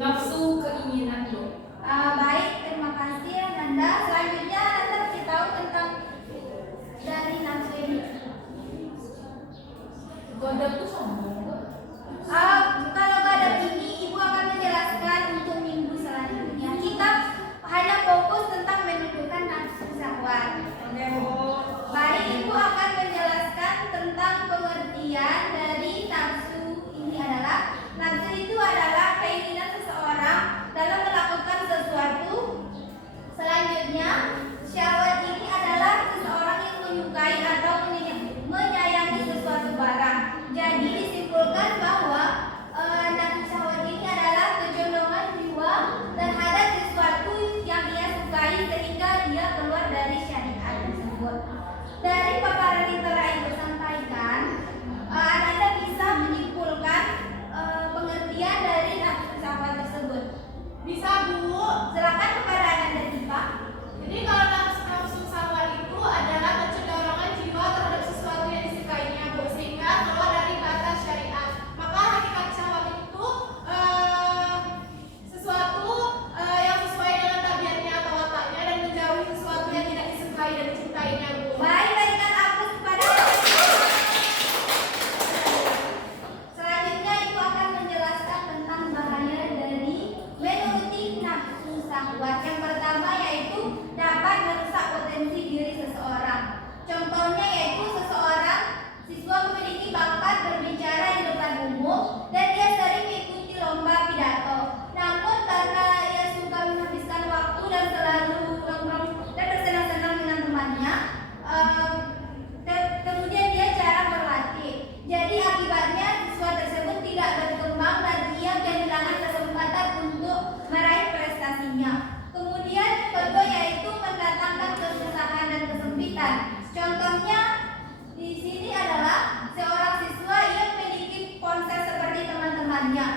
nafsu keinginan lo. Baik, terima kasih Nanda. Selanjutnya Nanda kasih tahu tentang dari nafsu ini. Godam tuh sombong. Kalau gadam ini ibu akan menjelaskan untuk minggu selanjutnya. Kita hanya fokus tentang menentukan nafsu syahwat. Baik, ibu akan menjelaskan tentang pengertian dari nafsu ini adalah nafsu itu adalah keinginan seseorang dalam melakukan sesuatu. Selanjutnya, syahwat ini adalah seseorang yang menyukai atau menyayangi sesuatu barang. Jadi disimpulkan bahwa nafsu syahwat ini adalah kecondongan jiwa terhadap sesuatu yang ia sukai sehingga dia keluar dari syariat tersebut. Dari paparan yang telah ibu sampaikan, Anda bisa menyimpulkan pengertian dari nafsu syahwat tersebut. Bisa, Bu. Silakan kepada Anda Dipa. Jadi kalau nafsu syahwat itu adalah kecenderungan jiwa terhadap sesuatu yang disukainya, Bu, sehingga keluar dari batas syariat. Maka hakikat syahwat itu sesuatu yang sesuai dengan tabiatnya atau wataknya dan menjauhi sesuatu yang tidak disukai dan dicintainya, Bu. Baik, berikan aplaus kepada. Selanjutnya ibu akan menjelaskan tentang bahaya dari menuruti nafsu syahwat. Yang pertama yaitu dapat merusak potensi diri seseorang. Contohnya yaitu seseorang siswa memiliki bakat berbicara di depan umum dan dia sering mengikuti lomba pidato. Namun karena ia suka menghabiskan waktu dan selalu nongkrong dan bersenang-senang dengan temannya, kemudian dia jarang berlatih. Jadi akibatnya siswa tersebut tidak berkembang dan ia kehilangan kesempatan untuk meraih prestasinya. Kemudian kedua yaitu mendatangkan kesusahan dan kesempitan. Contohnya di sini adalah seorang siswa yang memiliki ponsel seperti teman-temannya.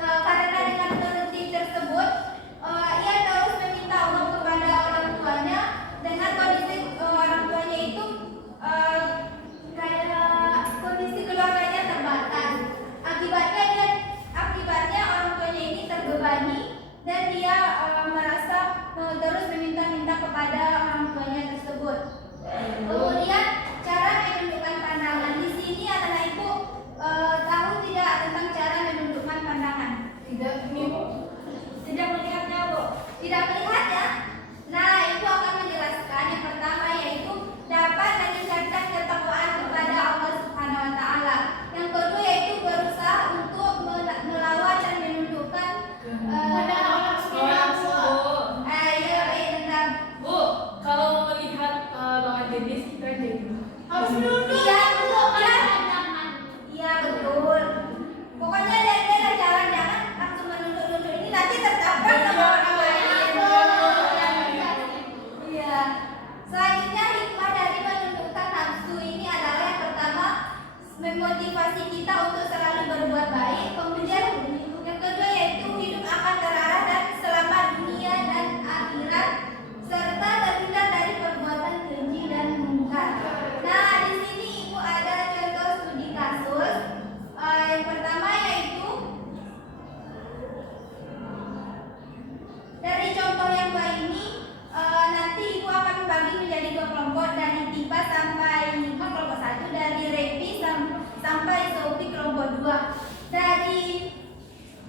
Karena dengan kondisi tersebut, ia terus meminta uang kepada orang tuanya dengan kondisi orang tuanya itu kayak kondisi keluarganya terbatas. Akibatnya orang tuanya ini terbebani dan dia merasa terus meminta-minta kepada orang tuanya tersebut. Kemudian cara menundukkan pandangan. Di sini anak ibu tahu tidak tentang cara menundukkan pandangan? Tidak, ini Bu. Tidak melihatnya, Bu. Tidak melihatnya. Nah, ibu akan menjelaskan yang pertama yaitu dapat meningkatkan ketakwaan kepada Allah Subhanahu wa taala. Yang kedua yaitu berusaha untuk melawan dan menundukkan Nafsu, Bu. tentang Bu, kalau melihat lawan jenis kita jadi Harus dulu. Iya betul. Pokoknya lihat jangan langsung menunduk-nunduk ini nanti tertabrak sama orang lain. Iya. Selanjutnya hikmah dari menundukkan nafsu ini adalah yang pertama memotivasi kita untuk selalu berbuat baik. Kemudian yang kedua yaitu hidup akan terarah dan selamat dunia dan akhirat serta terhindar dari perbuatan keji dan mungkar. Nah, di sini ibu ada contoh studi kasus. Yang pertama yaitu dari contoh yang dua ini nanti ibu akan membagi menjadi dua kelompok dari TIPA sampai IMA kelompok 1, dari REPI sampai SOPI kelompok 2. Dari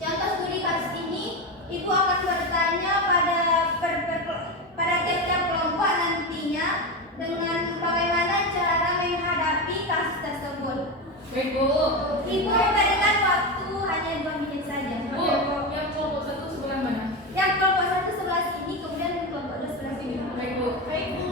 contoh studi kasus ini ibu akan bertanya pada tiap-tiap kelompok nantinya dengan bagaimana cara menghadapi kasus tersebut. Baik, Bu. Ibu memberikan waktu hanya 2 menit saja. Bu, yang kelompok 1 sebelah mana? Yang kelompok 1 sebelah sini, kemudian yang kelompok 2 sebelah sini. Baik, Bu. Baik, Bu.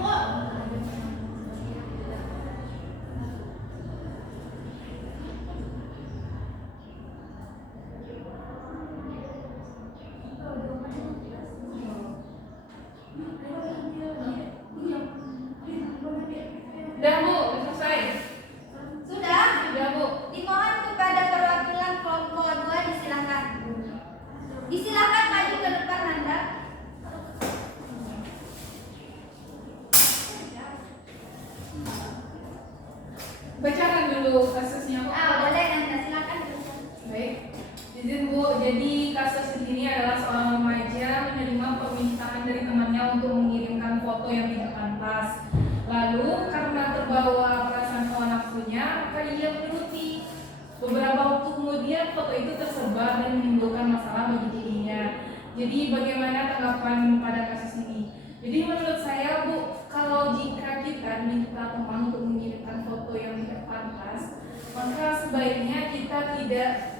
Udah, Bu, selesai. Sudah? Udah, Bu. Dimohon kepada perwakilan kelompok 2 disilakan. Disilakan maju ke depan Anda. Bacakan dulu kasusnya, Bu. Boleh Anda silakan. Baik. Izin, Bu. Jadi kasus ini adalah seorang remaja menerima permintaan dari temannya untuk mengirimkan foto yang tidak pantas. Lalu karena terbawa perasaan hawa nafsunya, maka ia menuruti. Beberapa waktu kemudian foto itu tersebar dan menimbulkan masalah bagi dirinya. Jadi bagaimana tanggapan pada kasus ini? Jadi menurut saya Bu, kalau jika kita minta teman untuk mengirimkan foto yang tidak pantas, maka sebaiknya kita tidak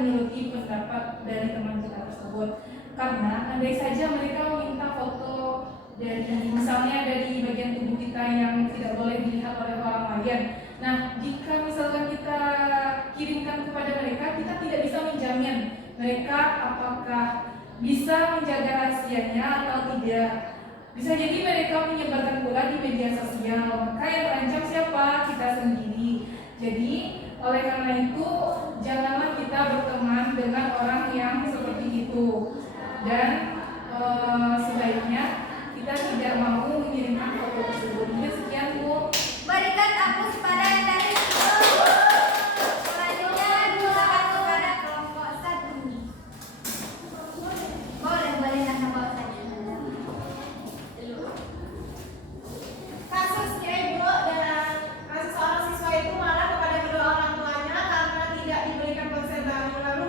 menuruti pendapat dari teman kita tersebut. Karena andai saja mereka meminta foto dari misalnya dari bagian tubuh kita yang tidak boleh dilihat oleh orang lain. Nah, jika misalkan kita kirimkan kepada mereka, kita tidak bisa menjamin mereka apakah bisa menjaga rahasianya atau tidak. Bisa jadi mereka menyebarkan pula di media sosial, maka yang terancam siapa? Kita sendiri. Jadi, oleh karena itu, janganlah kita berteman dengan orang yang seperti itu. Dan sebaiknya kita tidak mau mengirimkan foto tersebut. Mungkin sekian Bu. Berikan aplaus pada yang tadi. Selanjutnya silakan kepada kelompok 1. Boleh nanya bawa saja. Kasusnya Ibu, dan kasus seorang siswa itu marah kepada kedua orang tuanya karena tidak diberikan ponsel baru. Lalu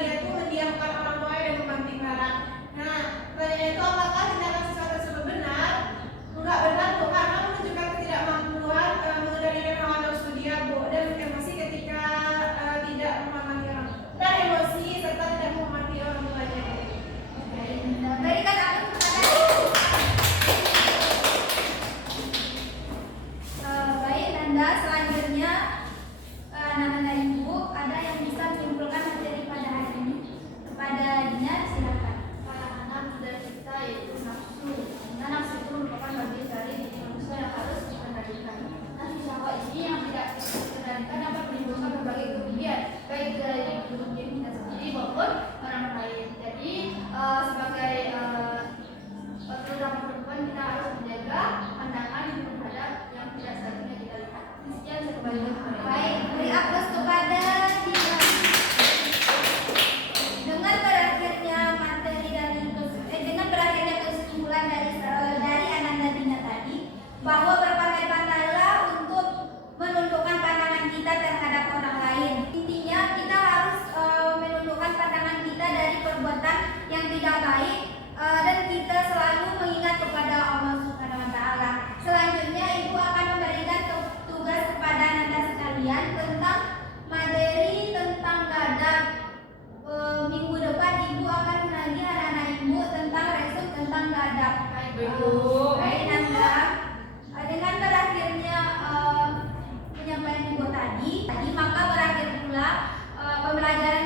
dia tuh mendiamkan orang tuanya dan memantik barang. Nah, pertanyaan itu apakah tindakan siswa tersebut benar? Enggak benar Bu, karena menunjukkan ketidakmampuan mengendalikan hawa nafsu dia Bu, dan emosi ketika tidak menghormati orang, dan emosi serta tidak menghormati orang tuanya. Berikan aplaus kepada baik Nanda. Selanjutnya Nanda Ibu, ada yang bisa menyimpulkan materi pada hari ini? Kepada Dina, silakan. Anak dari kita yaitu nafsu. Nafsu itu merupakan bagian dari diri manusia yang harus dikendalikan. Nafsu syahwat ini yang tidak dikendalikan dapat menimbulkan berbagai kerugian, baik dari diri kita sendiri maupun orang lain. Jadi sebagai terutama perempuan, kita harus menjaga pandangan terhadap yang tidak seharusnya kita lihat. Sekian, saya kembalikan kepada Baik, beri aplaus kepada Dina. Dengan berakhirnya kesimpulan dari Ananda Dina tadi, bahwa berpandai-pandailah untuk menundukkan pandangan kita terhadap orang lain. Intinya kita harus menundukkan pandangan kita dari perbuatan yang tidak baik, dan kita selalu mengingat kepada Allah Subhanahu wa taala. Selanjutnya Ibu akan memberikan tugas kepada Anda sekalian tentang materi tentang gadab. Minggu depan Ibu akan menagi anak-anak Ibu tentang resum tentang gadab. Baik Nanda. Dengan berakhirnya penyampaian Ibu tadi, maka berakhir pula pembelajaran